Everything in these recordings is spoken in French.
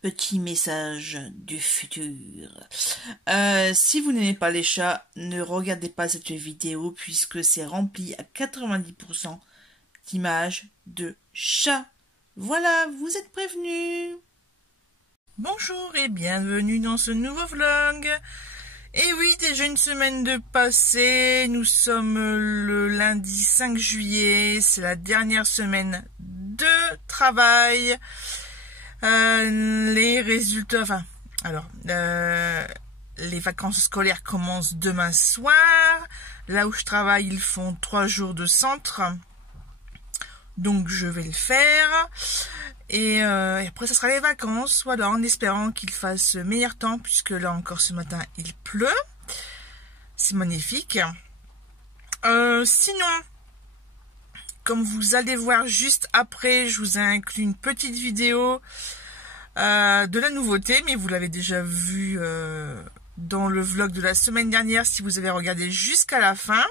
Petit message du futur. Si vous n'aimez pas les chats, ne regardez pas cette vidéo puisque c'est rempli à 90% d'images de chats. Voilà, vous êtes prévenus. Bonjour et bienvenue dans ce nouveau vlog. Et oui, déjà une semaine de passé, nous sommes le lundi 5 juillet, c'est la dernière semaine de travail. Les résultats, les vacances scolaires commencent demain soir. Là où je travaille, ils font 3 jours de centre, donc je vais le faire. Et après, ça sera les vacances, voilà, en espérant qu'il fasse meilleur temps, puisque là encore ce matin, il pleut. C'est magnifique. Sinon, comme vous allez voir juste après, je vous ai inclus une petite vidéo de la nouveauté, mais vous l'avez déjà vu dans le vlog de la semaine dernière si vous avez regardé jusqu'à la fin.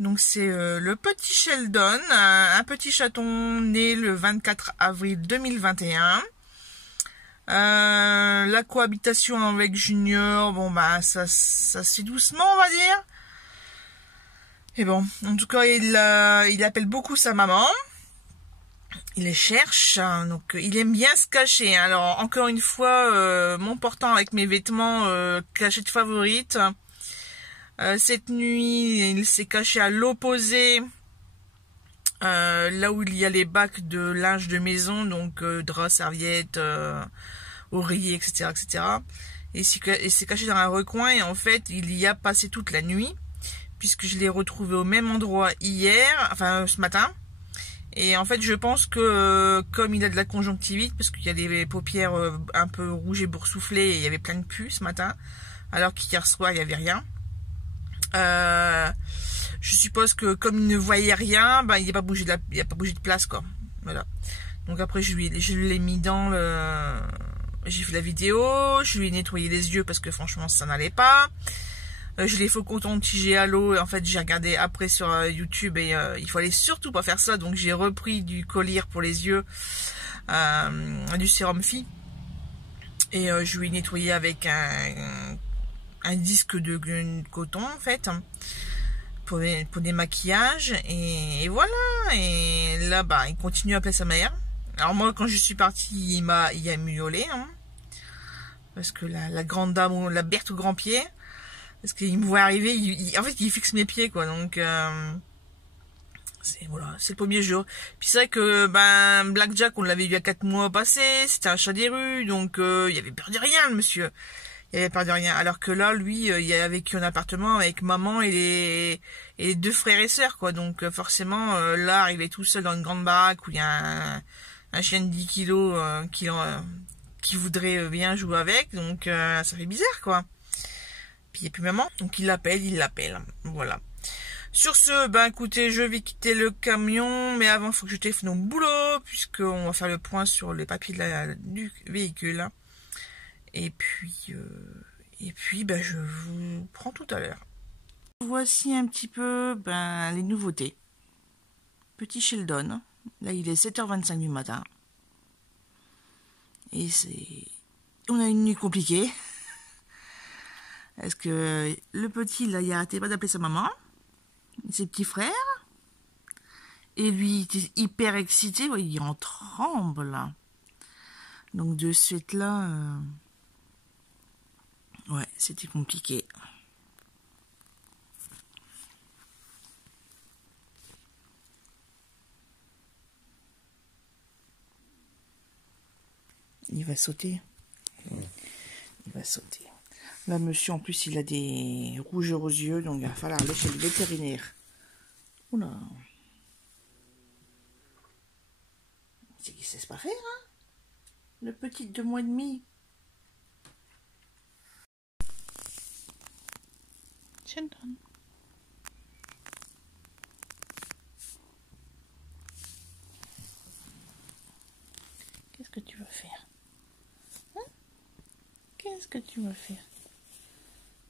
Donc c'est le petit Sheldon, un petit chaton né le 24 avril 2021. La cohabitation avec Junior, bon bah ça se fait doucement, on va dire. Et bon, en tout cas il appelle beaucoup sa maman. Il les cherche, donc il aime bien se cacher. Alors encore une fois, mon portant avec mes vêtements cachette favorite. Cette nuit, il s'est caché à l'opposé, là où il y a les bacs de linge de maison, donc draps, serviettes, oreillers, etc., etc. Et il s'est caché dans un recoin et en fait, il y a passé toute la nuit, puisque je l'ai retrouvé au même endroit hier, enfin ce matin. Et en fait, je pense que comme il a de la conjonctivite, parce qu'il y a des paupières un peu rouges et boursouflées, et il y avait plein de pus ce matin, alors qu'hier soir, il n'y avait rien. Je suppose que comme il ne voyait rien, il n'a pas bougé de place, quoi. Voilà. Donc après, je l'ai mis dans le... J'ai fait la vidéo, je lui ai nettoyé les yeux parce que franchement, ça n'allait pas. Je l'ai fait au coton-tigé à l'eau et en fait j'ai regardé après sur YouTube et il fallait surtout pas faire ça, donc j'ai repris du collyre pour les yeux, du sérum Phi et je lui ai nettoyé avec un disque de coton en fait pour des maquillages et voilà. Et là il continue à appeler sa mère. Alors moi quand je suis partie il a miaulé parce que la grande dame, la Berthe au grand pied, parce qu'il me voit arriver, en fait il fixe mes pieds quoi, donc c'est le premier jour. Puis c'est vrai que Blackjack on l'avait vu à 4 mois passé, c'était un chat des rues, donc il avait peur de rien le monsieur, il avait peur de rien, alors que là lui il a vécu en appartement avec maman et les 2 frères et sœurs quoi, donc forcément là arrivé tout seul dans une grande baraque où il y a un chien de 10 kilos qui voudrait bien jouer avec, donc ça fait bizarre quoi. Puis il n'y a plus maman, donc il l'appelle, voilà. Sur ce, écoutez, je vais quitter le camion, mais avant, il faut que je téléphone au boulot, puisqu'on va faire le point sur les papiers du véhicule. Et puis, je vous prends tout à l'heure. Voici un petit peu, les nouveautés. Petit Sheldon, là il est 7h25 du matin. Et on a une nuit compliquée. Est-ce que le petit, là, il arrêtait pas d'appeler sa maman, ses petits frères, et lui, il était hyper excité, ouais, il en tremble. Donc de suite là, ouais, c'était compliqué. Il va sauter. Il va sauter. Là, monsieur, en plus, il a des rougeurs aux yeux, donc il va falloir aller chez le vétérinaire. Oula. C'est qu'il sait pas faire, hein, le petit 2 mois et demi. Sheldon. Qu'est-ce que tu veux faire? Hein? Qu'est-ce que tu veux faire?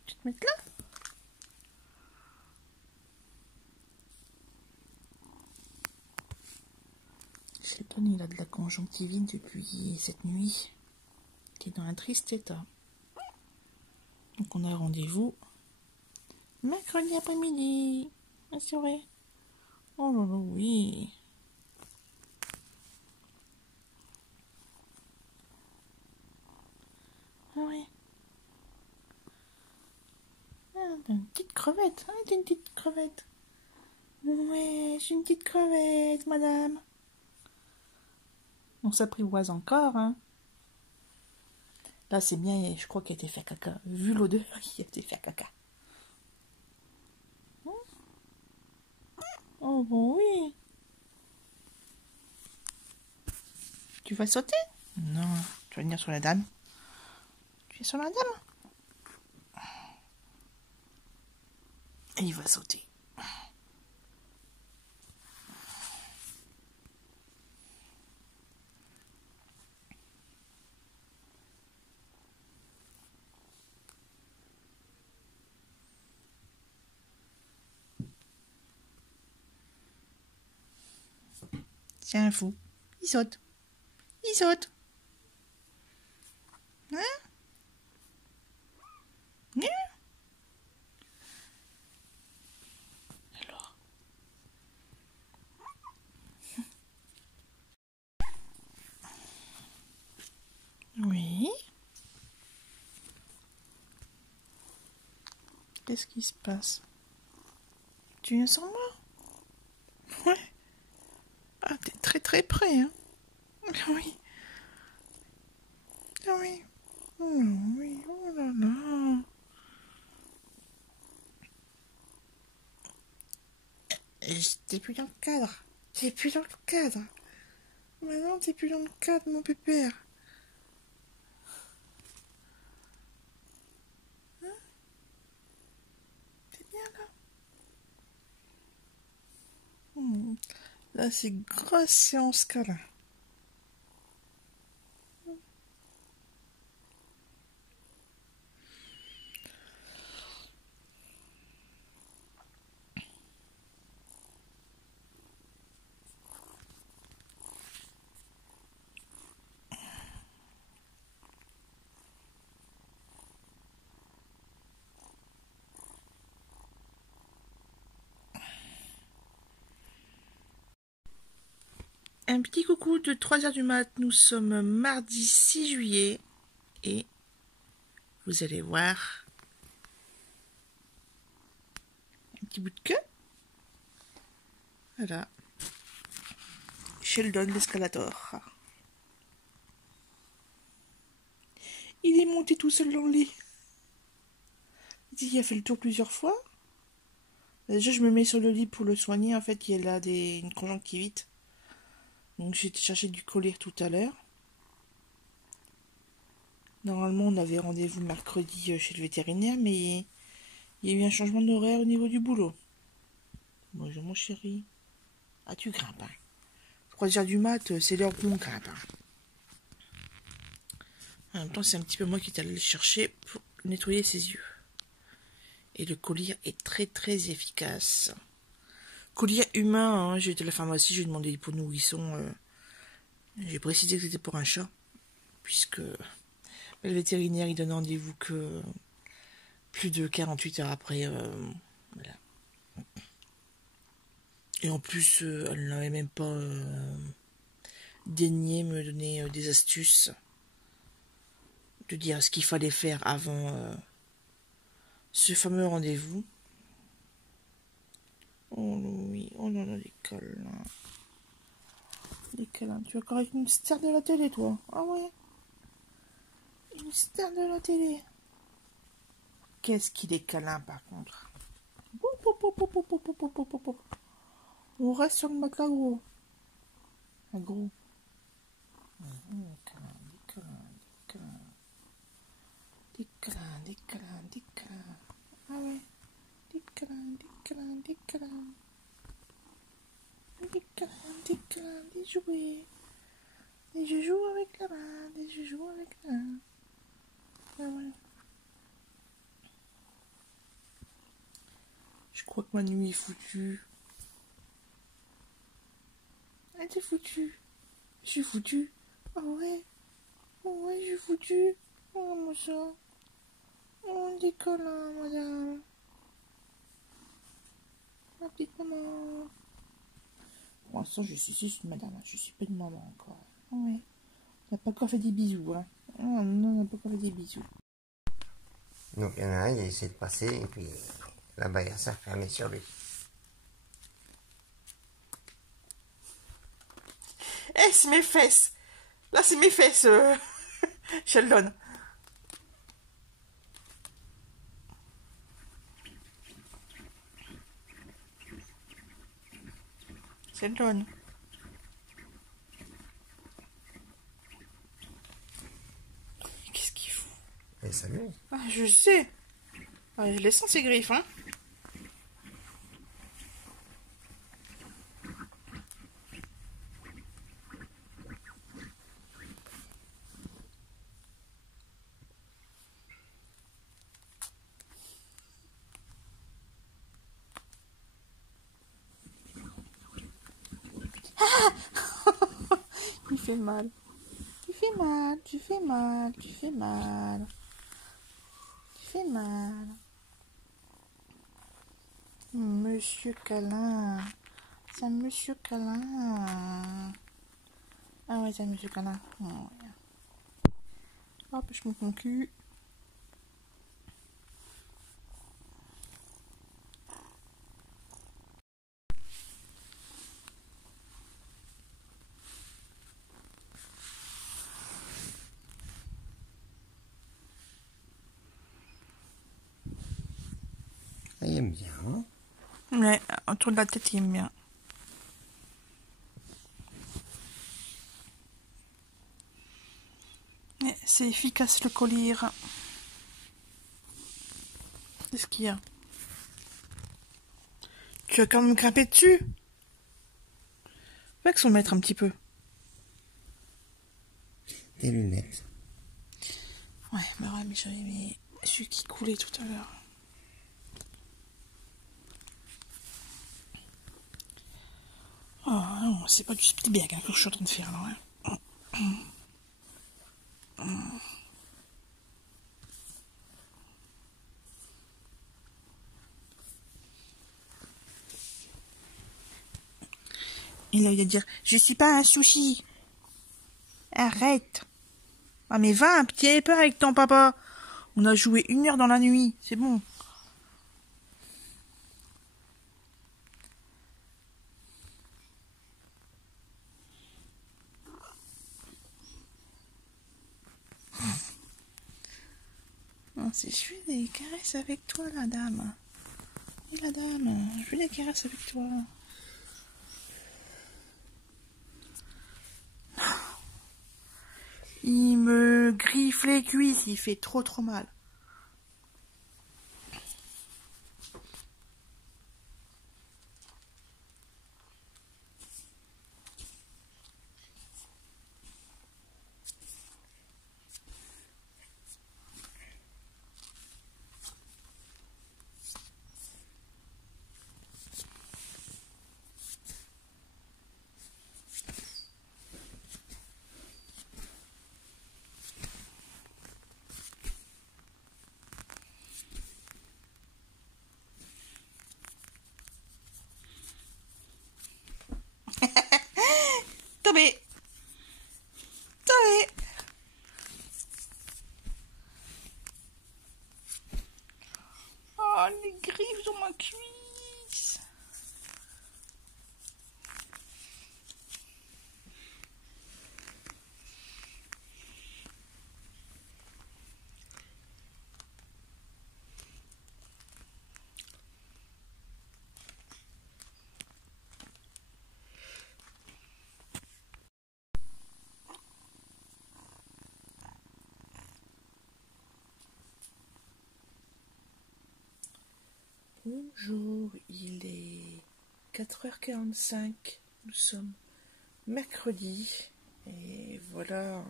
Tu te mets là? Sheldon, il a de la conjonctivite depuis cette nuit. qui est dans un triste état. Donc on a rendez-vous mercredi après-midi. Ah, c'est vrai. Oh là là, oui. Ah ouais. Ah, une petite crevette. Ah, t'es une petite crevette. Ouais, je suis une petite crevette, madame. On s'apprivoise encore, hein. Là, c'est bien, je crois qu'il a été faire caca. Vu l'odeur, il a été faire caca. Oh, bon, oui. Tu vas sauter? Non, tu vas venir sur la dame. Tu es sur la dame? Et il va sauter. C'est un fou. Il saute. Il saute. Hein? Hein? Alors. Oui. Qu'est-ce qui se passe? Tu viens sans moi? Ouais. Ah, t'es très très près, hein? Oui. Ah oui. Oh oui, oh là là. T'es plus dans le cadre. T'es plus dans le cadre. Maintenant, t'es plus dans le cadre, mon pépère. Hein? T'es bien là? Là, c'est grosse séance câlin. Un petit coucou de 3h du mat. Nous sommes mardi 6 juillet. Et vous allez voir un petit bout de queue. Voilà. Sheldon l'escalator. Il est monté tout seul dans le lit. Il a fait le tour plusieurs fois. Déjà, je me mets sur le lit pour le soigner. En fait, il a une conjonctivite. Donc, j'ai été chercher du collyre tout à l'heure. Normalement, on avait rendez-vous mercredi chez le vétérinaire, mais il y a eu un changement d'horaire au niveau du boulot. Bonjour, mon chéri. Ah, tu grimpes, hein. 3h du mat, c'est l'heure où on grimpe, hein. En même temps, c'est un petit peu moi qui est allé le chercher pour nettoyer ses yeux. Et le collyre est très très efficace. Collyre humain, hein. J'ai été à la pharmacie, j'ai demandé pour nourrisson. J'ai précisé que c'était pour un chat. Puisque le vétérinaire, il donne rendez-vous que plus de 48 heures après. Voilà. Et en plus, elle n'avait même pas daigné me donner des astuces. De dire ce qu'il fallait faire avant ce fameux rendez-vous. Oh oui, oh là là, les câlins. Les câlins. Tu vas encore avec une star de la télé, toi? Ah ouais? Une star de la télé. Qu'est-ce qu'il est câlin, par contre. On reste sur le matelas gros. Un gros. Des câlins. Ah ouais. Des câlins. Des jouets. Des joujoux avec la main. Des joujoux avec la main. Ah ouais. Je crois que ma nuit est foutue. Elle était foutue. Je suis foutue. Oh ouais. Oh, ouais, j'ai foutu. Oh, moi ça. Oh, des câlins, madame. Ma petite maman. Pour l'instant, je suis juste madame. Je suis pas une maman encore. Ouais. On n'a pas encore fait des bisous, hein. Oh, non, on n'a pas encore fait des bisous. Donc il y en a un, il a essayé de passer et puis la barrière s'est refermée sur lui. Eh, c'est mes fesses. Là, c'est mes fesses, Sheldon. Sheldon. Qu'est-ce qu'il fout? Et s'amuse. Ah, je sais. Ah, je les sens, ces griffes, hein. Il fait mal. Tu fais mal, tu fais mal, tu fais mal. Tu fais mal. Monsieur Câlin. C'est un monsieur Câlin. Ah ouais, c'est un monsieur Câlin. Oh, ouais. Hop, je monte mon cul. Il aime bien. Hein? Ouais, autour de la tête, il aime bien. Ouais, c'est efficace le collier. Qu'est-ce qu'il y a? Tu vas quand même grimper dessus? Va que son maître un petit peu. Des lunettes. Ouais, mais j'avais mis celui qui coulait tout à l'heure. Oh non, c'est pas du Spielberg hein, que je suis en train de faire là. Hein. Et là, il va dire, je suis pas un sushi. Arrête. Ah mais va, un petit peur avec ton papa. On a joué 1 heure dans la nuit, c'est bon. Non, si je fais des caresses avec toi, la dame. Oui, la dame, je fais des caresses avec toi. Il me griffe les cuisses, il fait trop mal. Tombé. Tombé. Oh, les griffes dans ma cuisse. Bonjour, il est 4h45, nous sommes mercredi et voilà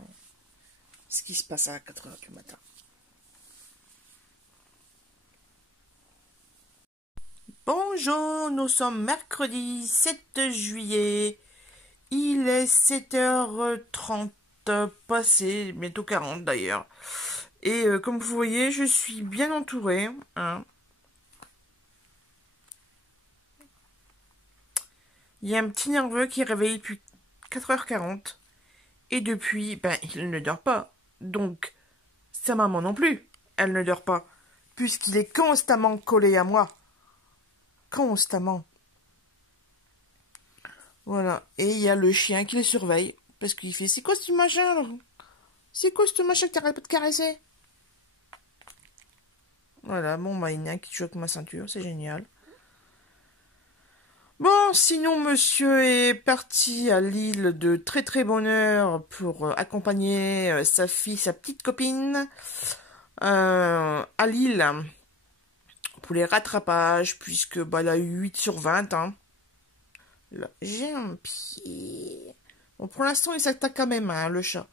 ce qui se passe à 4h du matin. Bonjour, nous sommes mercredi 7 juillet, il est 7h30 passé, bientôt 40 d'ailleurs. Et comme vous voyez, je suis bien entourée. Hein. Il y a un petit nerveux qui est réveillé depuis 4h40. Et depuis, ben, il ne dort pas. Donc, sa maman non plus, elle ne dort pas. Puisqu'il est constamment collé à moi. Constamment. Voilà. Et il y a le chien qui les surveille. Parce qu'il fait, c'est quoi ce machin là? C'est quoi ce machin que t'arrêtes pas de caresser? Voilà, bon, bah, il y en a un qui joue avec ma ceinture, c'est génial. Bon, sinon, monsieur est parti à Lille de très très bonne heure pour accompagner sa fille, sa petite copine, à Lille pour les rattrapages, puisque bah, elle a eu 8 sur 20. Hein. Là, j'ai un pied. Bon, pour l'instant, il s'attaque quand même, hein, le chat.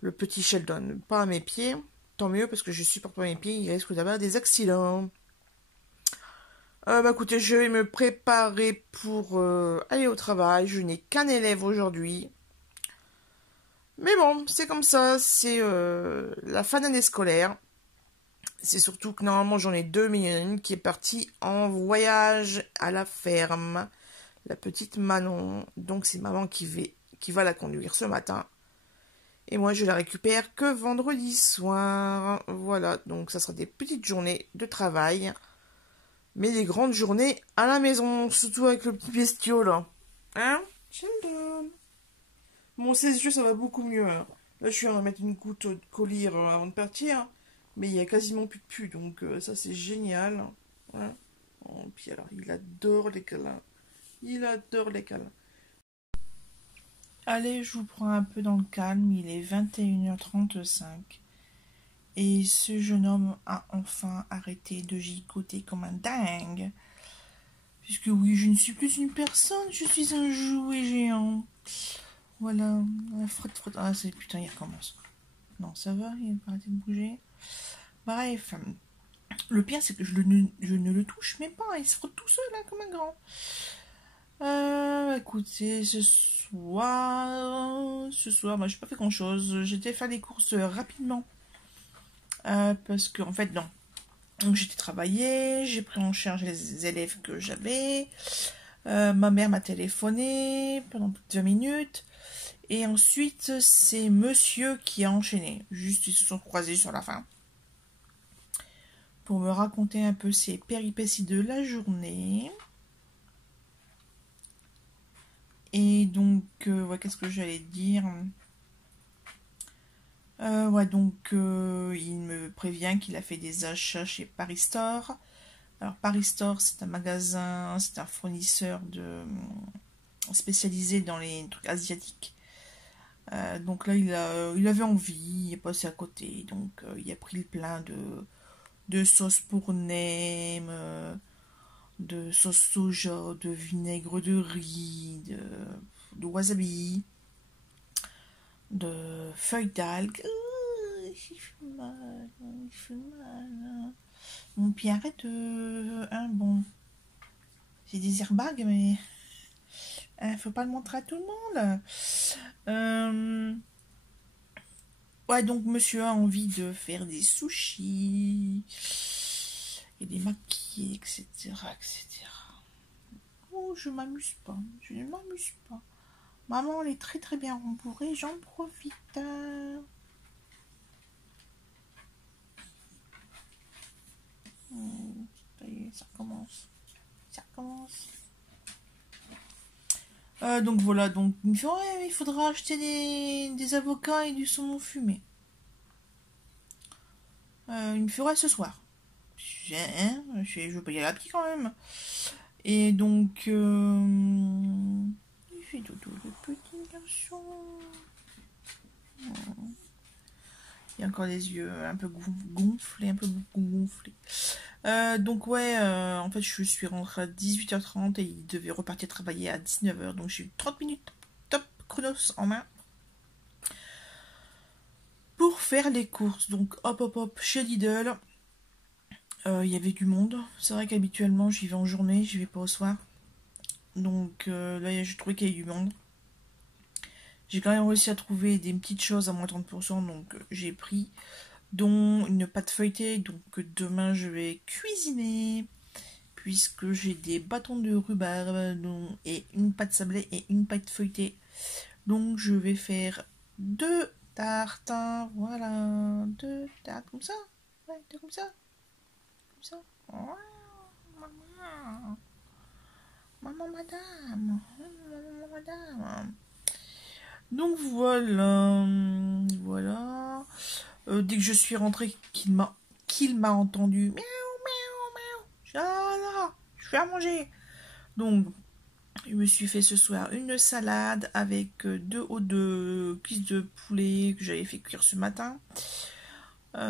Le petit Sheldon. Pas à mes pieds. Tant mieux, parce que je supporte pas mes pieds, il risque d'avoir des accidents. Bah écoutez, je vais me préparer pour aller au travail. Je n'ai qu'un élève aujourd'hui. Mais bon, c'est comme ça, c'est la fin d'année scolaire. C'est surtout que normalement j'en ai deux, mais il y en a une qui est partie en voyage à la ferme. La petite Manon. Donc c'est maman qui va la conduire ce matin. Et moi je la récupère que vendredi soir. Voilà, donc ça sera des petites journées de travail. Mais des grandes journées à la maison, surtout avec le petit bestiau là. Hein? Sheldon. Bon, ses yeux, ça va beaucoup mieux. Hein. Là, je suis en mettre une goutte de collyre avant de partir. Mais il y a quasiment plus de pu, donc ça, c'est génial. Hein. Oh, puis alors, il adore les câlins. Il adore les câlins. Allez, je vous prends un peu dans le calme. Il est 21h35. Et ce jeune homme a enfin arrêté de gigoter comme un dingue. Puisque oui, je ne suis plus une personne, je suis un jouet géant. Voilà, frotte, frotte. Ah, c'est putain, il recommence. Non, ça va, il n'a pas arrêté de bouger. Bref, le pire, c'est que je ne le touche même pas. Il se frotte tout seul, là, comme un grand. Écoutez, ce soir, moi, j'ai pas fait grand-chose. J'étais faire des courses rapidement. Parce que, en fait, non. Donc, j'étais travaillé, j'ai pris en charge les élèves que j'avais. Ma mère m'a téléphoné pendant plus de 20 minutes. Et ensuite, c'est monsieur qui a enchaîné. Juste, ils se sont croisés sur la fin. Pour me raconter un peu ses péripéties de la journée. Et donc, ouais, qu'est-ce que j'allais dire? Ouais, donc, il me prévient qu'il a fait des achats chez Paris Store. Alors, Paris Store, c'est un magasin, c'est un fournisseur spécialisé dans les trucs asiatiques. Donc là, il avait envie, il est passé à côté. Donc, il a pris le plein de sauce pour nem, de sauce soja, de vinaigre de riz, de wasabi, de feuilles d'algues. Il fait mal, il fait mal. Mon pied arrête. Hein, bon, j'ai des airbags, mais faut pas le montrer à tout le monde. Ouais, donc monsieur a envie de faire des sushis et des makis, etc., etc. Oh, je m'amuse pas. Je ne m'amuse pas. Maman, elle est très très bien rembourrée, j'en profite. Ça y est, ça recommence. Ça recommence. Donc voilà, donc il me fait ouais, il faudra acheter des avocats et du saumon fumé. Il me fait ouais ce soir. Je veux pas y aller à pied quand même. Et donc il fait dodo le petit garçon. Il a encore les yeux un peu gonflés, un peu beaucoup gonflés. Donc ouais, en fait je suis rentrée à 18h30 et il devait repartir travailler à 19h. Donc j'ai eu 30 minutes top chronos en main pour faire les courses. Donc hop hop hop chez Lidl. Il y avait du monde. C'est vrai qu'habituellement j'y vais en journée, j'y vais pas au soir. Donc là j'ai trouvé qu'il y avait du monde. J'ai quand même réussi à trouver des petites choses à moins 30%, donc j'ai pris, dont une pâte feuilletée. Donc demain je vais cuisiner, puisque j'ai des bâtons de rhubarbe et une pâte sablée et une pâte feuilletée. Donc je vais faire 2 tartes, voilà, 2 tartes comme ça, ouais, 2 comme ça, ouais, maman, maman madame, maman madame. Donc voilà, voilà. Dès que je suis rentrée, qu'il m'a entendu, miaou, miaou, miaou, Jana, je fais à manger. Donc, je me suis fait ce soir une salade avec 2 ou 2 cuisses de poulet que j'avais fait cuire ce matin. Qu'est-ce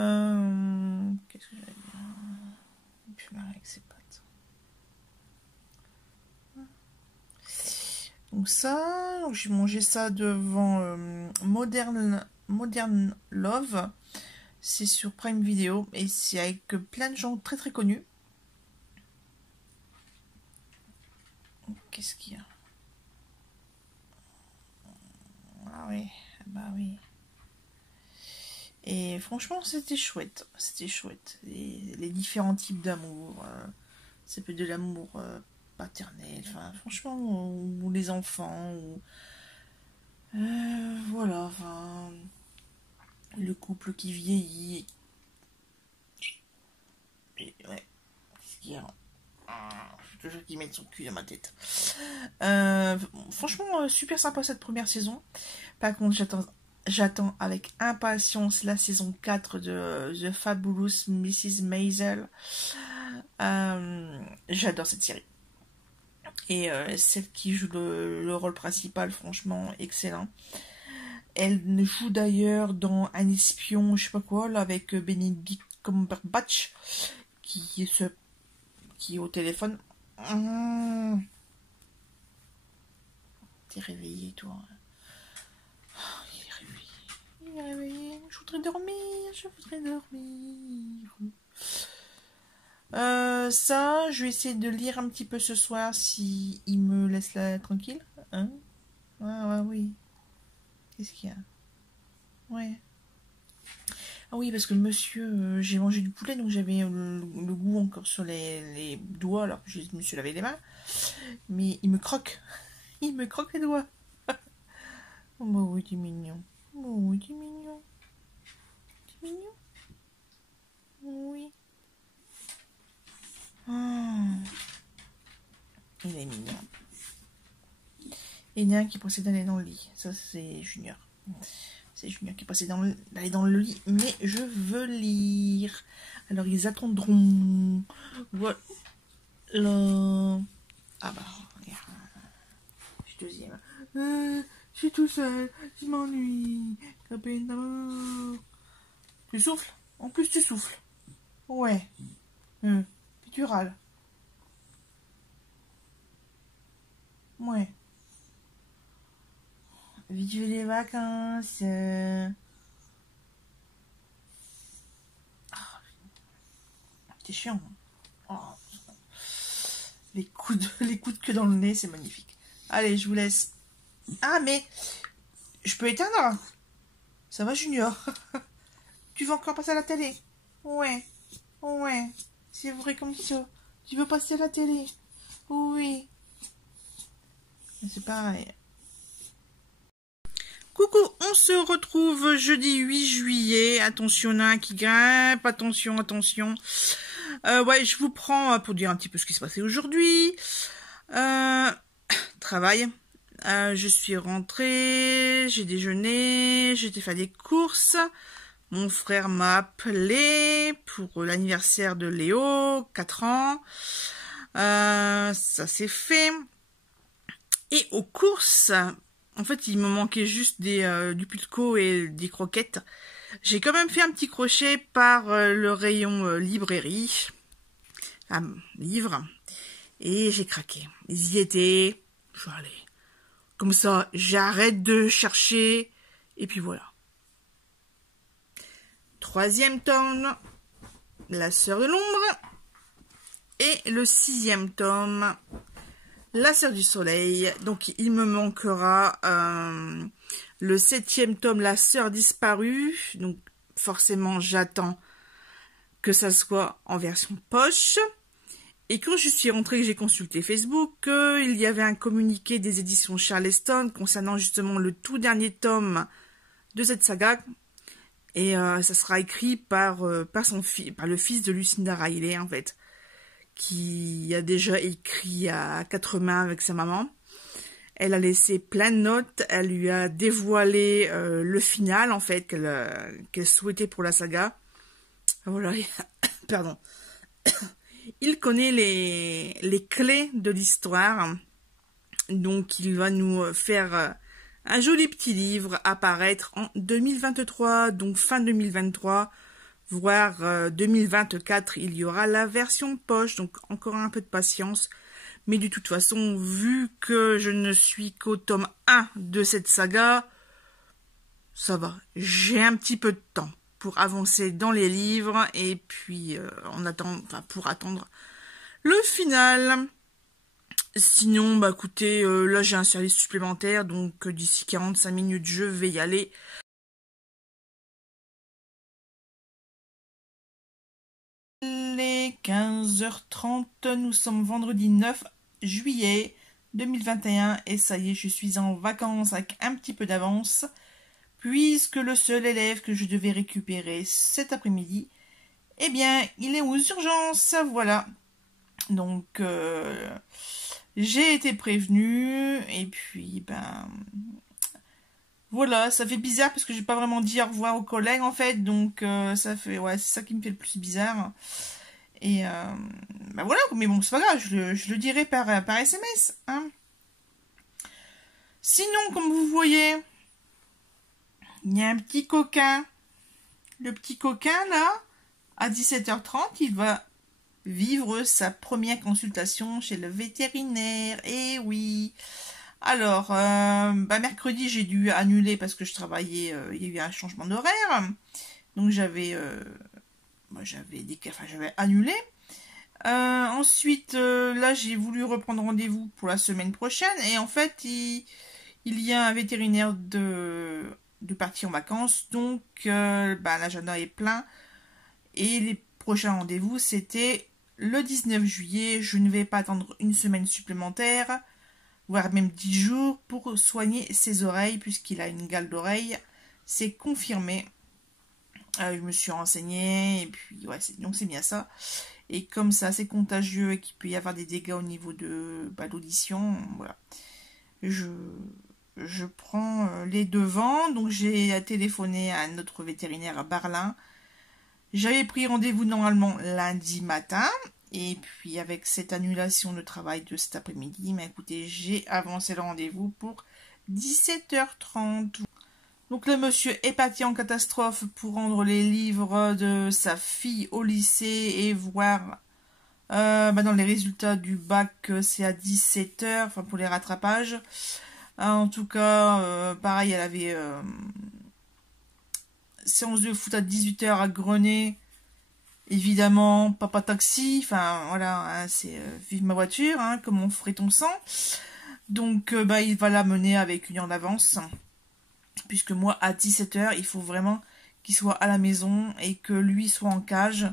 que j'avais dit? Puis là, avec ces pâtes. Donc ça, j'ai mangé ça devant Modern Love. C'est sur Prime Video et c'est avec plein de gens très très connus. Qu'est-ce qu'il y a? Ah oui, bah oui. Et franchement, c'était chouette. C'était chouette. Les différents types d'amour. Ça peut être de l'amour paternel. Enfin, franchement, ou les enfants. Ou, voilà, enfin. Le couple qui vieillit. Et, ouais. Qu'est-ce qu'il y a? Je suis toujours qui met son cul dans ma tête. Franchement, super sympa cette première saison. Par contre, j'attends avec impatience la saison 4 de The Fabulous Mrs. Maisel. J'adore cette série. Et celle qui joue le rôle principal, franchement, excellent. Elle joue d'ailleurs dans Un espion, je sais pas quoi, là, avec Benedict Cumberbatch, qui est au téléphone. T'es réveillé, toi? Il est réveillé. Je voudrais dormir. Ça, je vais essayer de lire un petit peu ce soir si il me laisse là tranquille. Hein? Ouais, oui. Qu'est-ce qu'il y a? Ouais. Ah oui, parce que monsieur, j'ai mangé du poulet, donc j'avais le goût encore sur les doigts, alors que je me suis lavé les mains. Mais il me croque. Il me croque les doigts. Oh bah oui, t'es mignon. Oh oui, t'es mignon. T'es mignon? Oui. Il est mignon. Il y en a un qui précède d'aller dans le lit. Ça, c'est Junior. C'est Junior qui précède d'aller dans le lit. Mais je veux lire. Alors, ils attendront. Voilà. Ah bah, regarde. Je suis deuxième. Je suis tout seul. Je m'ennuie. Capine d'amour. Tu souffles? En plus, tu souffles. Ouais. Puis tu râles. Ouais. Vite les vacances. C'est chiant. Oh. Les coups de queue dans le nez, c'est magnifique. Allez, je vous laisse. Ah, mais je peux éteindre? Ça va, Junior? Tu veux encore passer à la télé? Ouais. Ouais. C'est vrai comme ça. Tu veux passer à la télé? Oui. C'est pareil. Coucou, on se retrouve jeudi 8 juillet. Attention, il y en a un qui grimpe. Attention. Ouais, je vous prends pour dire un petit peu ce qui s'est passé aujourd'hui. Travail. Je suis rentrée, j'ai déjeuné, j'ai été faire des courses. Mon frère m'a appelé pour l'anniversaire de Léo, 4 ans. Ça s'est fait. Et aux courses, en fait, il me manquait juste du Pulco et des croquettes. J'ai quand même fait un petit crochet par le rayon librairie, livre, et j'ai craqué. Ils y étaient, je suis allée. Comme ça, j'arrête de chercher, et puis voilà. 3e tome, La Sœur de l'Ombre, et le 6e tome, La Sœur du Soleil. Donc il me manquera le 7e tome, La sœur disparue. Donc forcément, j'attends que ça soit en version poche. Et quand je suis rentrée, que j'ai consulté Facebook, il y avait un communiqué des éditions Charleston concernant justement le tout dernier tome de cette saga. Et ça sera écrit par le fils de Lucinda Riley, en fait, qui a déjà écrit à 4 mains avec sa maman. Elle a laissé plein de notes, elle lui a dévoilé le final, en fait, qu'elle souhaitait pour la saga. Voilà, pardon. Il connaît les clés de l'histoire, donc il va nous faire un joli petit livre apparaître en 2023, donc fin 2023, voire 2024, il y aura la version poche, donc encore un peu de patience. Mais de toute façon, vu que je ne suis qu'au tome 1 de cette saga, ça va, j'ai un petit peu de temps pour avancer dans les livres et puis pour attendre le final. Sinon, bah écoutez, là j'ai un service supplémentaire, donc d'ici 45 minutes je vais y aller. Les 15h30, nous sommes vendredi 9 juillet 2021 et ça y est, je suis en vacances avec un petit peu d'avance. Puisque le seul élève que je devais récupérer cet après-midi, eh bien, il est aux urgences, voilà. Donc, j'ai été prévenue, et puis, ben, voilà, ça fait bizarre parce que j'ai pas vraiment dit au revoir aux collègues, en fait, donc, ça fait, ouais, c'est ça qui me fait le plus bizarre. Et, ben voilà, mais bon, c'est pas grave, je le dirai par SMS, hein. Sinon, comme vous voyez, il y a un petit coquin. Le petit coquin, là, à 17h30, il va vivre sa première consultation chez le vétérinaire. Eh oui. Alors, mercredi, j'ai dû annuler parce que je travaillais, il y a eu un changement d'horaire. Donc, j'avais annulé. Ensuite, là, j'ai voulu reprendre rendez-vous pour la semaine prochaine. Et en fait, il y a un vétérinaire de partir en vacances, donc l'agenda est plein et les prochains rendez-vous c'était le 19 juillet. Je ne vais pas attendre une semaine supplémentaire, voire même 10 jours pour soigner ses oreilles puisqu'il a une gale d'oreille, c'est confirmé. Je me suis renseignée et puis ouais, donc c'est bien ça. Et comme ça c'est contagieux et qu'il peut y avoir des dégâts au niveau de l'audition, voilà. Je prends les devants, donc j'ai téléphoné à notre vétérinaire à Berlin. J'avais pris rendez-vous normalement lundi matin, et puis avec cette annulation de travail de cet après-midi, mais écoutez, j'ai avancé le rendez-vous pour 17h30. Donc le monsieur est parti en catastrophe pour rendre les livres de sa fille au lycée et voir dans les résultats du bac, c'est à 17h, enfin pour les rattrapages. En tout cas, pareil, elle avait séance de foot à 18h à Grenay. Évidemment, papa taxi. Enfin, voilà, hein, c'est vive ma voiture, hein, comment ferait-on sans. Donc, il va la mener avec 1 heure d'avance. Puisque moi, à 17h, il faut vraiment qu'il soit à la maison et que lui soit en cage.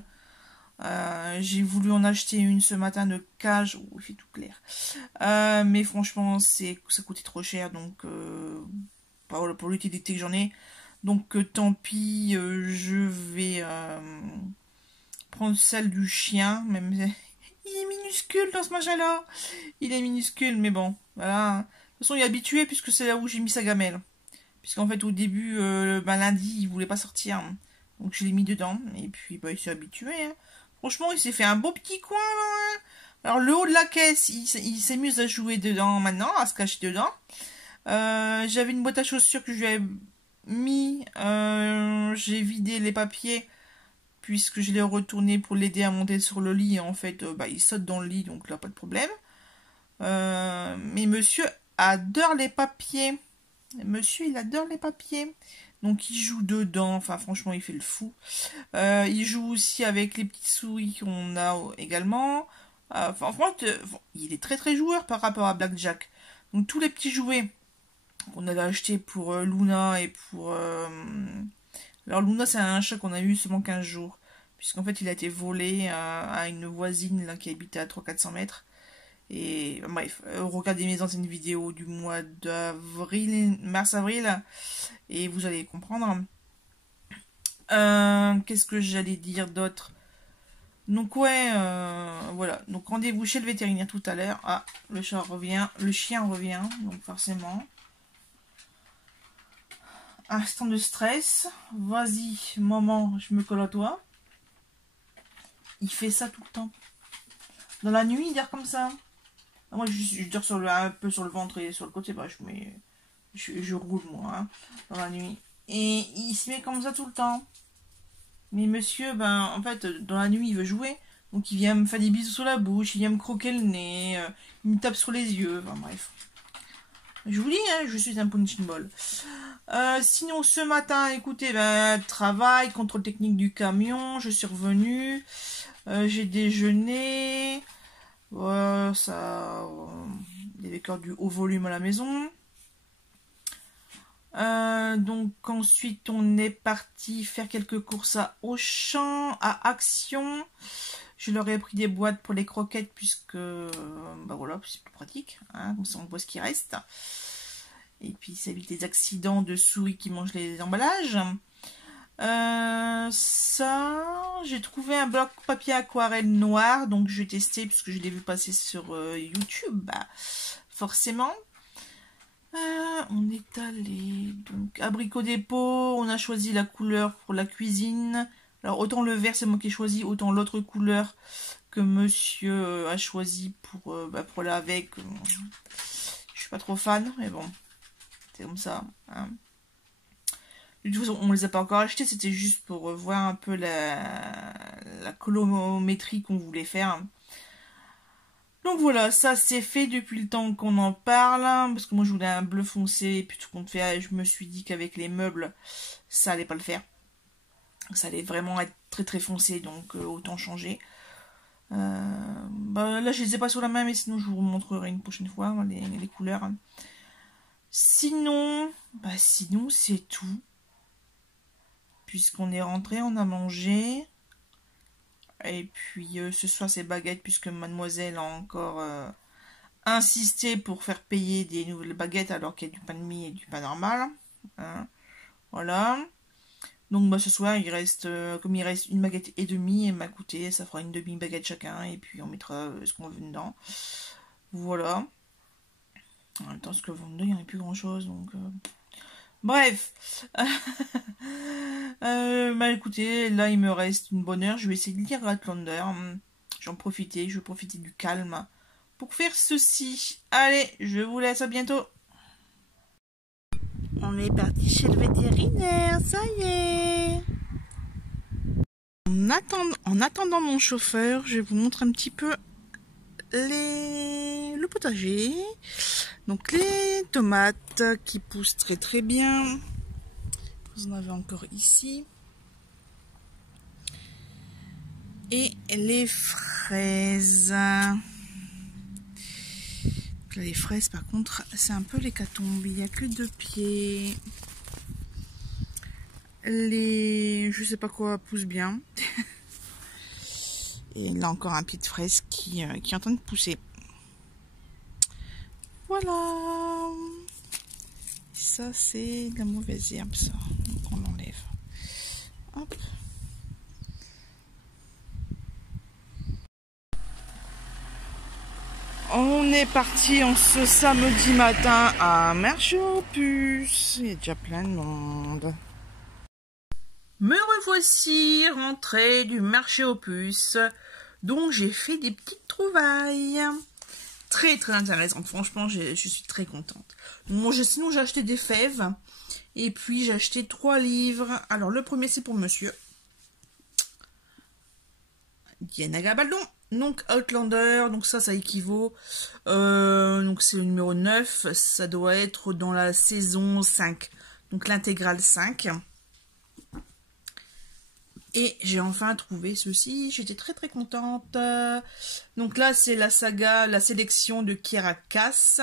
J'ai voulu en acheter une ce matin de cage. Oh, il fait tout clair. Mais franchement, ça coûtait trop cher. Donc, pour l'utilité que j'en ai. Donc, tant pis, je vais prendre celle du chien. Même, il est minuscule dans ce machin-là. Il est minuscule, mais bon. Voilà. De toute façon, il est habitué puisque c'est là où j'ai mis sa gamelle. Puisqu'en fait, au début, lundi, il voulait pas sortir. Donc, je l'ai mis dedans. Et puis, il s'est habitué, hein. Franchement, il s'est fait un beau petit coin, là. Alors, le haut de la caisse, il s'amuse à jouer dedans maintenant, à se cacher dedans. J'avais une boîte à chaussures que je lui ai mis. J'ai vidé les papiers, puisque je l'ai retourné pour l'aider à monter sur le lit. Et en fait, il saute dans le lit, donc là, pas de problème. Mais monsieur adore les papiers. Monsieur, il adore les papiers. Donc, il joue dedans. Enfin, franchement, il fait le fou. Il joue aussi avec les petites souris qu'on a également. Franchement, il est très très joueur par rapport à Blackjack. Donc, tous les petits jouets qu'on avait acheté pour Luna et pour... Alors Luna, c'est un chat qu'on a eu seulement 15 jours. Puisqu'en fait, il a été volé à une voisine là, qui habitait à 300-400 mètres. Et bref, regardez mes anciennes vidéos du mois d'avril, mars-avril, et vous allez comprendre. Qu'est-ce que j'allais dire d'autre? Donc ouais, voilà. Donc rendez-vous chez le vétérinaire tout à l'heure. Ah, le chat revient, le chien revient, donc forcément. Instant de stress. Vas-y, maman, je me colle à toi. Il fait ça tout le temps. Dans la nuit, il dort comme ça. Moi, je dors sur un peu sur le ventre et sur le côté. Bah, je roule, moi, hein, dans la nuit. Et il se met comme ça tout le temps. Mais monsieur, ben, en fait, dans la nuit, il veut jouer. Donc, il vient me faire des bisous sur la bouche. Il vient me croquer le nez. Il me tape sur les yeux. Enfin, bref. Je vous dis, hein, je suis un punching ball. Sinon, ce matin, écoutez, ben, travail, contrôle technique du camion. Je suis revenue. J'ai déjeuné. Ça, il y avait encore du haut volume à la maison. Donc ensuite on est parti faire quelques courses à Auchan, à Action. Je leur ai pris des boîtes pour les croquettes puisque bah voilà, c'est plus pratique, hein, comme ça on voit ce qui reste. Et puis ça évite les accidents de souris qui mangent les emballages. Ça, j'ai trouvé un bloc papier aquarelle noir, donc je vais tester puisque je l'ai vu passer sur YouTube, bah, forcément. On est allé donc abricot dépôt, on a choisi la couleur pour la cuisine. Alors autant le vert c'est moi qui ai choisi, autant l'autre couleur que monsieur a choisi pour la avec. Je suis pas trop fan, mais bon, c'est comme ça, hein. De toute façon, on les a pas encore achetés, c'était juste pour voir un peu la colorimétrie qu'on voulait faire. Donc voilà, ça c'est fait depuis le temps qu'on en parle, hein, parce que moi je voulais un bleu foncé, et puis tout compte fait, je me suis dit qu'avec les meubles, ça allait pas le faire. Ça allait vraiment être très très foncé, donc autant changer. Bah, là je les ai pas sur la main, mais sinon je vous montrerai une prochaine fois, les couleurs. Sinon, sinon c'est tout. Puisqu'on est rentré, on a mangé. Et puis ce soir c'est baguettes puisque mademoiselle a encore insisté pour faire payer des nouvelles baguettes alors qu'il y a du pain de mie et du pain normal. Hein. Voilà. Donc ce soir il reste, comme il reste une baguette et demie, elle m'a coûté, ça fera une demi-baguette chacun et puis on mettra ce qu'on veut dedans. Voilà. En même temps ce que vous me donnez, il n'y en a plus grand chose donc... Bref, écoutez, là il me reste une bonne heure, je vais essayer de lire Outlander, je vais profiter du calme pour faire ceci. Allez, je vous laisse, à bientôt. On est parti chez le vétérinaire, ça y est. En attendant mon chauffeur, je vais vous montrer un petit peu le potager. Donc les tomates qui poussent très très bien. Vous en avez encore ici. Et les fraises. Donc là, les fraises par contre c'est un peu l'hécatombe. Il n'y a que 2 pieds. Je sais pas quoi poussent bien. Et là encore un pied de fraise qui est en train de pousser. Voilà. Ça c'est de la mauvaise herbe ça. Donc on l'enlève. Hop. On est parti en ce samedi matin à marché aux puces. Il y a déjà plein de monde. Me revoici rentrée du marché aux puces. Donc j'ai fait des petites trouvailles. Très très intéressante, franchement je suis très contente. Bon, sinon j'ai acheté des fèves et puis j'ai acheté 3 livres. Alors le premier c'est pour monsieur Diana Gabaldon, donc Outlander, donc ça équivaut, donc c'est le numéro 9, ça doit être dans la saison 5, donc l'intégrale 5. Et j'ai enfin trouvé ceci, j'étais très très contente. Donc là c'est la saga, la sélection de Kiera Cass.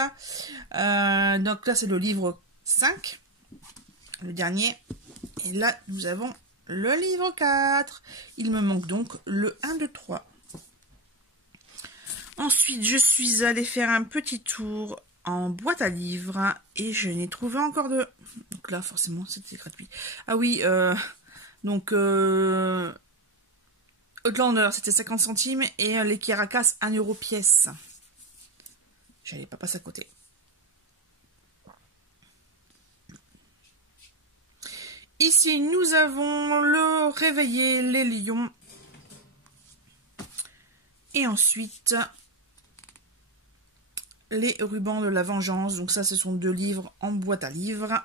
Donc là c'est le livre 5. Le dernier. Et là, nous avons le livre 4. Il me manque donc le 1, 2, 3. Ensuite, je suis allée faire un petit tour en boîte à livres et je n'ai trouvé encore deux. Donc là, forcément, c'était gratuit. Ah oui, donc Outlander, c'était 50 centimes et les Caracas, 1 euro pièce. J'allais pas passer à côté. Ici, nous avons le Réveiller les lions. Et ensuite, les rubans de la vengeance. Donc ça, ce sont 2 livres en boîte à livres.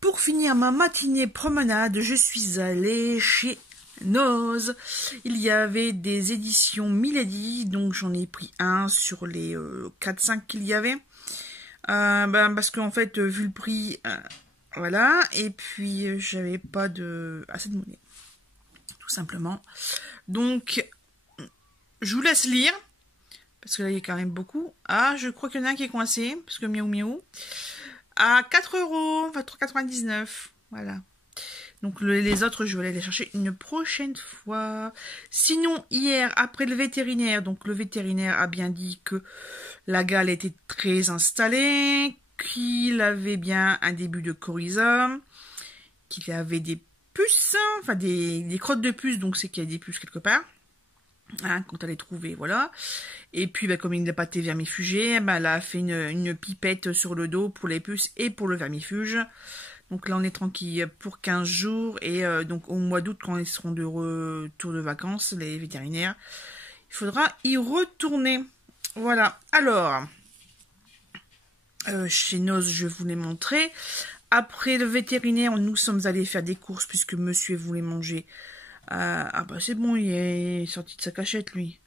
Pour finir ma matinée promenade, je suis allée chez Noz. Il y avait des éditions Milady, donc j'en ai pris un sur les 4-5 qu'il y avait. Parce qu'en fait, vu le prix, voilà. Et puis, j'avais pas assez de monnaie. Tout simplement. Donc, je vous laisse lire. Parce que là, il y a quand même beaucoup. Ah, je crois qu'il y en a un qui est coincé. Parce que miaou miaou. À 4 €, enfin 3,99 €. Voilà. Donc les autres, je vais aller les chercher une prochaine fois. Sinon, hier, après le vétérinaire, donc le vétérinaire a bien dit que la gale était très installée, qu'il avait bien un début de coryza, qu'il avait des puces, enfin des crottes de puces, donc c'est qu'il y a des puces quelque part. Hein, quand elle est trouvée, voilà. Et puis, comme il n'a pas été vermifugé, elle a fait une pipette sur le dos pour les puces et pour le vermifuge. Donc là, on est tranquille pour 15 jours. Et donc, au mois d'août, quand ils seront de retour de vacances, les vétérinaires, il faudra y retourner. Voilà. Alors, chez Noz, je vous l'ai montré. Après le vétérinaire, nous sommes allés faire des courses puisque monsieur voulait manger. C'est bon, il est sorti de sa cachette, lui.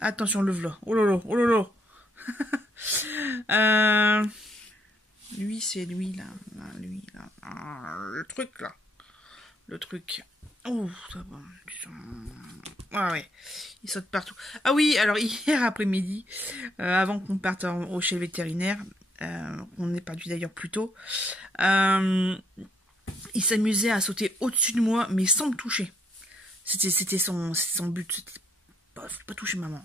Attention, le v'là. Oh là là, oh là là. Lui, c'est lui, là. Lui, là. Le truc, là. Le truc. Oh, ça va. Ah ouais, il saute partout. Ah oui, alors hier après-midi, avant qu'on parte chez le vétérinaire, on est parti d'ailleurs plus tôt, il s'amusait à sauter au-dessus de moi, mais sans me toucher. C'était son but. C'était pas toucher maman.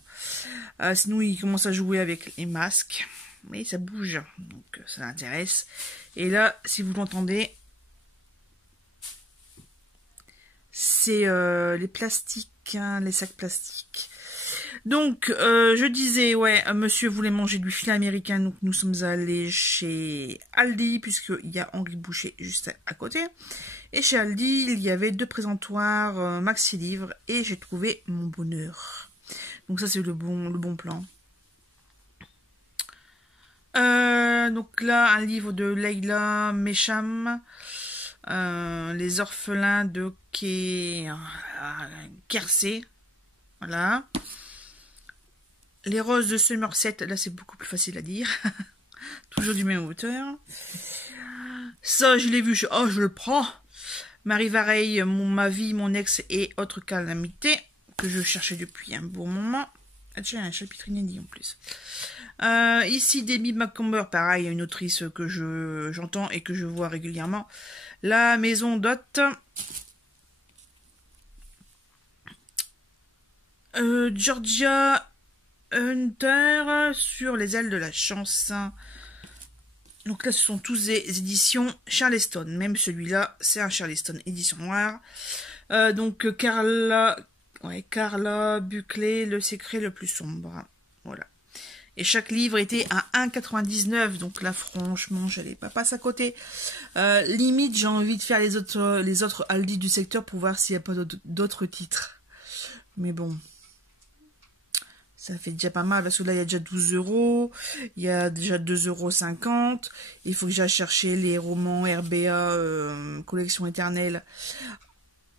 Sinon, il commence à jouer avec les masques. Mais ça bouge. Donc, ça l'intéresse. Et là, si vous l'entendez, c'est les plastiques, hein, les sacs plastiques. Donc, je disais, ouais, monsieur voulait manger du filet américain, donc nous sommes allés chez Aldi, puisqu'il y a Henri Boucher juste à côté. Et chez Aldi, il y avait 2 présentoirs maxi livres, et j'ai trouvé mon bonheur. Donc ça, c'est le bon plan. Donc là, un livre de Leila Mesham, Les orphelins de Kersey. Voilà. Les roses de Somerset, là c'est beaucoup plus facile à dire. Toujours du même auteur. Ça, je l'ai vu, je le prends. Marie Vareille, ma vie, mon ex et autres calamités, que je cherchais depuis un bon moment. Ah tiens, un chapitre inédit en plus. Ici, Debbie Macomber, pareil, une autrice que j'entends et que je vois régulièrement. La maison d'hôte. Georgia Hunter sur les ailes de la chance. Donc là, ce sont tous des éditions Charleston. Même celui-là, c'est un Charleston édition noire. Donc Carla Buckley, le secret le plus sombre. Voilà. Et chaque livre était à 1,99 €. Donc là, franchement, j'allais pas passer à côté. Limite, j'ai envie de faire les autres Aldi du secteur pour voir s'il n'y a pas d'autres titres. Mais bon. Ça fait déjà pas mal, parce que là, il y a déjà 12 €. Il y a déjà 2,50 €. Il faut que j'aille chercher les romans RBA Collection Éternelle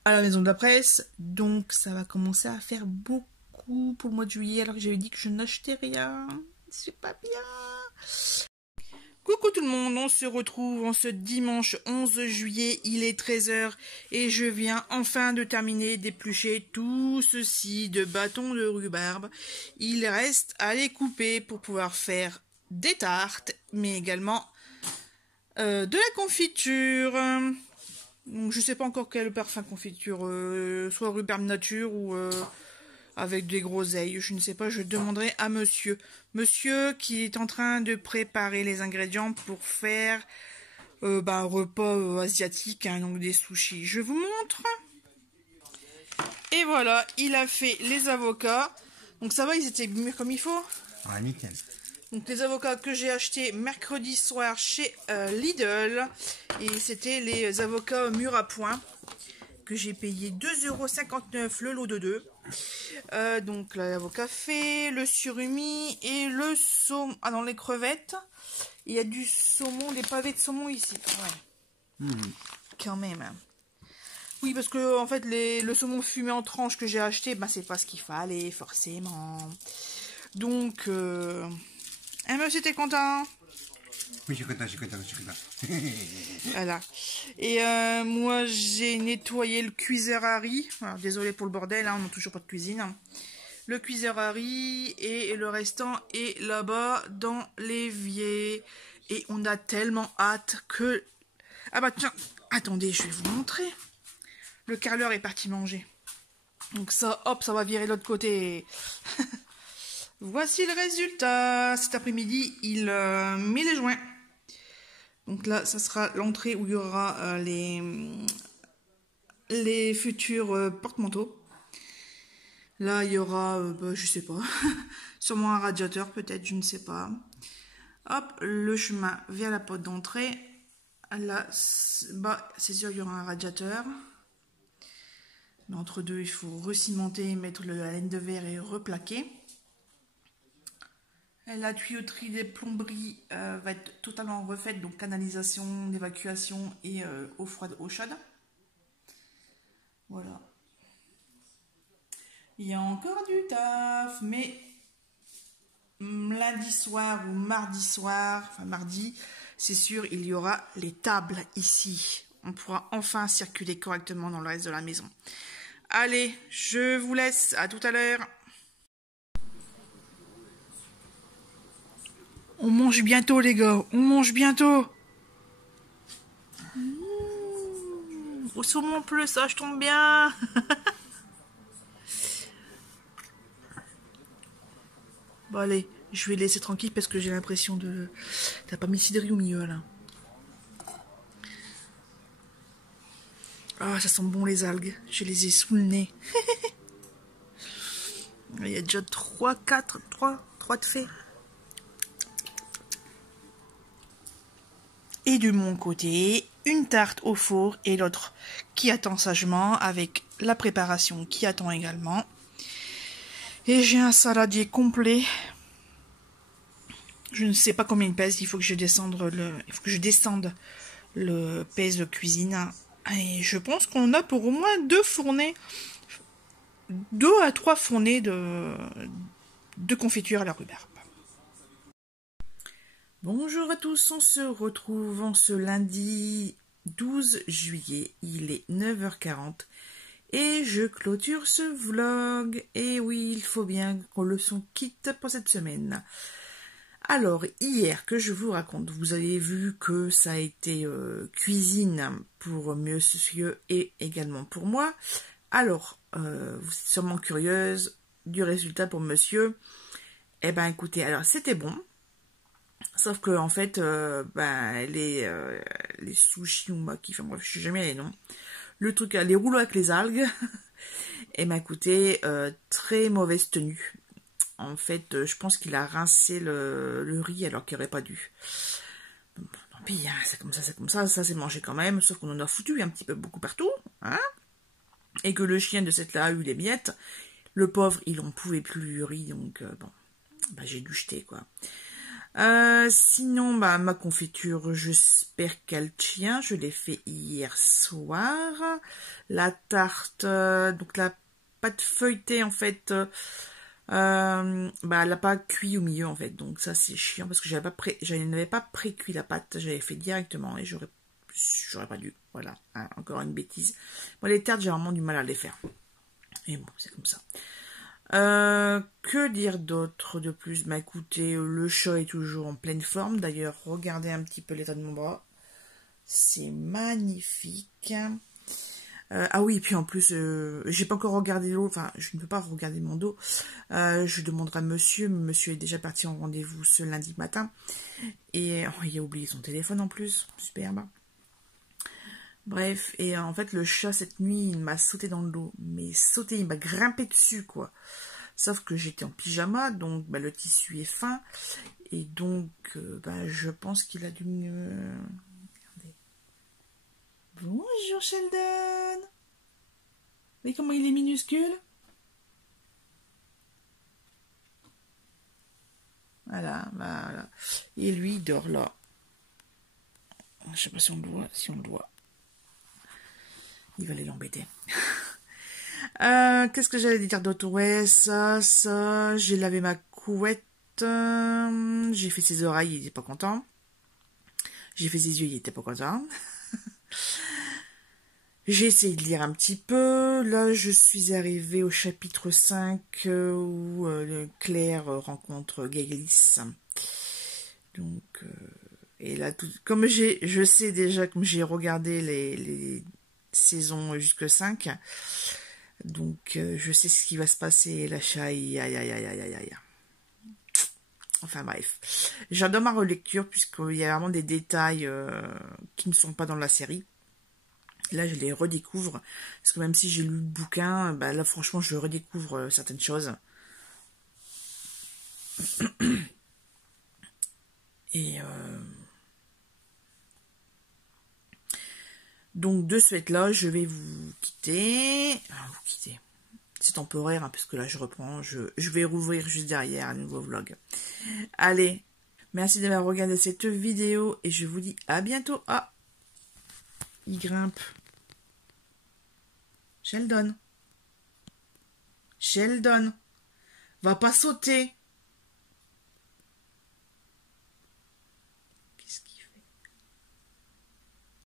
à la maison de la presse. Donc, ça va commencer à faire beaucoup pour le mois de juillet, alors que j'avais dit que je n'achetais rien. C'est pas bien. Coucou tout le monde, on se retrouve en ce dimanche 11 juillet, il est 13 h et je viens enfin de terminer d'éplucher tout ceci de bâtons de rhubarbe. Il reste à les couper pour pouvoir faire des tartes, mais également de la confiture. Donc, je sais pas encore quel parfum confiture, soit rhubarbe nature ou avec des groseilles, je ne sais pas, je demanderai à monsieur. Monsieur qui est en train de préparer les ingrédients pour faire un repas asiatique, hein, donc des sushis. Je vous montre. Et voilà, il a fait les avocats. Donc ça va, ils étaient mûrs comme il faut. Ouais, nickel. Donc les avocats que j'ai achetés mercredi soir chez Lidl. Et c'était les avocats mûrs à point. Que j'ai payé 2,59 € le lot de 2. Donc l'avocat fait, le surimi et le saumon. Ah non, les crevettes. Il y a du saumon, des pavés de saumon ici. Ouais. Quand même. Oui, parce que en fait, le saumon fumé en tranches que j'ai acheté, c'est pas ce qu'il fallait, forcément. Donc, monsieur, t'es content? Oui, je suis content. Voilà. Et moi, j'ai nettoyé le cuiseur à riz. Alors, désolé pour le bordel, hein, on n'a toujours pas de cuisine. Le cuiseur à riz et le restant est là-bas dans l'évier. Et on a tellement hâte que... Ah bah tiens, attendez, je vais vous montrer. Le carreleur est parti manger. Donc ça, hop, ça va virer de l'autre côté. Voici le résultat. Cet après-midi, il met les joints. Donc là, ça sera l'entrée où il y aura les futurs porte-manteaux. Là, il y aura, je sais pas, sûrement un radiateur peut-être, je ne sais pas. Hop, le chemin vers la porte d'entrée. Là, c'est sûr, il y aura un radiateur. Mais entre deux, il faut recimenter, mettre la laine de verre et replaquer. La tuyauterie des plomberies va être totalement refaite, donc canalisation, d'évacuation et eau froide, eau chaude. Voilà. Il y a encore du taf, mais lundi soir ou mardi soir, enfin mardi, c'est sûr, il y aura les tables ici. On pourra enfin circuler correctement dans le reste de la maison. Allez, je vous laisse, à tout à l'heure. On mange bientôt, les gars. On mange bientôt. Au saumon plus, ça, je tombe bien. Bon, allez, je vais laisser tranquille parce que j'ai l'impression de... T'as pas mis le cidri au milieu, là. Ah, ça sent bon, les algues. Je les ai sous le nez. Il y a déjà 3 de fait. Et de mon côté, une tarte au four et l'autre qui attend sagement avec la préparation qui attend également. Et j'ai un saladier complet. Je ne sais pas combien il pèse, il faut que je descende le pèse de cuisine. Et je pense qu'on a pour au moins 2 fournées, 2 à 3 fournées de confiture à la rhubarbe. Bonjour à tous, on se retrouve en ce lundi 12 juillet, il est 9h40 et je clôture ce vlog. Et oui, il faut bien qu'on le son quitte pour cette semaine. Alors, hier que je vous raconte, vous avez vu que ça a été cuisine pour monsieur et également pour moi. Alors, vous êtes sûrement curieuse du résultat pour monsieur. Eh ben écoutez, alors c'était bon. Sauf que en fait, les sushis ou maki, enfin bref, je sais jamais les noms. Le truc, les rouleaux avec les algues, et ben écoutez, très mauvaise tenue. En fait, je pense qu'il a rincé le riz alors qu'il n'aurait pas dû. Bon, tant pis, hein, c'est comme ça, ça c'est mangé quand même, sauf qu'on en a foutu un petit peu beaucoup partout, hein. Et que le chien de cette là a eu les miettes. Le pauvre, il en pouvait plus du riz, donc bon, j'ai dû jeter quoi. Sinon, ma confiture, j'espère qu'elle tient. Je l'ai fait hier soir. La tarte, donc la pâte feuilletée, en fait, elle n'a pas cuit au milieu, en fait. Donc ça, c'est chiant parce que je n'avais pas pré-cuit la pâte. J'avais fait directement et j'aurais pas dû. Voilà, hein, encore une bêtise. Moi, les tartes, j'ai vraiment du mal à les faire. Et bon, c'est comme ça. Que dire d'autre de plus? Bah écoutez, le chat est toujours en pleine forme. D'ailleurs, regardez un petit peu l'état de mon bras. C'est magnifique. Ah oui, et puis en plus, j'ai pas encore regardé l'eau, enfin, je ne peux pas regarder mon dos. Je demanderai à monsieur, mais monsieur est déjà parti en rendez-vous ce lundi matin. Et oh, il a oublié son téléphone en plus, superbe. Bref, et en fait, le chat, cette nuit, il m'a sauté dans le dos. Mais sauté, il m'a grimpé dessus, quoi. Sauf que j'étais en pyjama, donc bah, le tissu est fin. Et donc, bah, je pense qu'il a dû me... Regardez. Bonjour Sheldon. Vous voyez comment il est minuscule? Voilà, voilà. Et lui, il dort là. Je sais pas si on le voit, Il va aller l'embêter. Qu'est-ce que j'allais dire d'autre? Ouais, ça. J'ai lavé ma couette. J'ai fait ses oreilles, il était pas content. J'ai fait ses yeux, il était pas content. J'ai essayé de lire un petit peu. Là, je suis arrivée au chapitre 5 où Claire rencontre Gaylis. Donc, et là, comme je sais déjà, comme j'ai regardé les saisons jusque 5, donc je sais ce qui va se passer. Et la aïe, aïe, aïe, aïe, aïe, aïe. Enfin bref. J'adore ma relecture puisqu'il y a vraiment des détails qui ne sont pas dans la série. Là, je les redécouvre. Parce que même si j'ai lu le bouquin, bah là, franchement, je redécouvre certaines choses. Et donc, de ce fait-là, je vais vous quitter. C'est temporaire, hein, parce que là, je reprends. Je vais rouvrir juste derrière un nouveau vlog. Allez, merci d'avoir regardé cette vidéo. Et je vous dis à bientôt. Ah, il grimpe. Sheldon, va pas sauter.